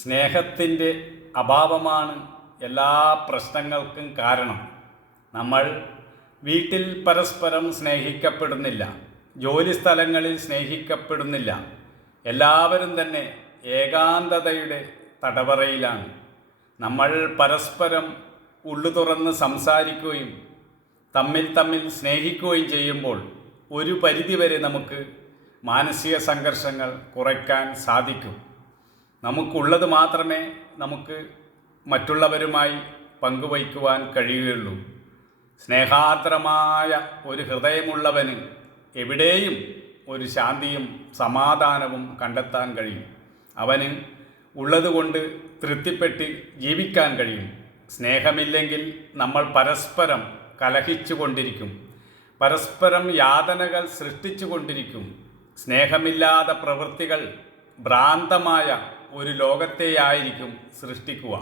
സ്നേഹത്തിൻ്റെ അഭാവമാണ് എല്ലാ പ്രശ്നങ്ങൾക്കും കാരണം. നമ്മൾ വീട്ടിൽ പരസ്പരം സ്നേഹിക്കപ്പെടുന്നില്ല, ജോലിസ്ഥലങ്ങളിൽ സ്നേഹിക്കപ്പെടുന്നില്ല. എല്ലാവരും തന്നെ ഏകാന്തതയുടെ തടവറയിലാണ്. നമ്മൾ പരസ്പരം ഉള്ളു തുറന്ന് സംസാരിക്കുകയും തമ്മിൽ സ്നേഹിക്കുകയും ചെയ്യുമ്പോൾ ഒരു പരിധിവരെ നമുക്ക് മാനസിക സംഘർഷങ്ങൾ കുറയ്ക്കാൻ സാധിക്കും. നമുക്കുള്ളത് മാത്രമേ നമുക്ക് മറ്റുള്ളവരുമായി പങ്കുവയ്ക്കുവാൻ കഴിയുകയുള്ളൂ. സ്നേഹാർദ്രമായ ഒരു ഹൃദയമുള്ളവന് എവിടെയും ഒരു ശാന്തിയും സമാധാനവും കണ്ടെത്താൻ കഴിയും. അവന് ഉള്ളതുകൊണ്ട് തൃപ്തിപ്പെട്ട് ജീവിക്കാൻ കഴിയും. സ്നേഹമില്ലെങ്കിൽ നമ്മൾ പരസ്പരം കലഹിച്ചു കൊണ്ടിരിക്കും, പരസ്പരം യാതനകൾ സൃഷ്ടിച്ചു കൊണ്ടിരിക്കും. സ്നേഹമില്ലാത്ത പ്രവൃത്തികൾ ഭ്രാന്തമായ ഒരു ലോകത്തെയായിരിക്കും സൃഷ്ടിക്കുക.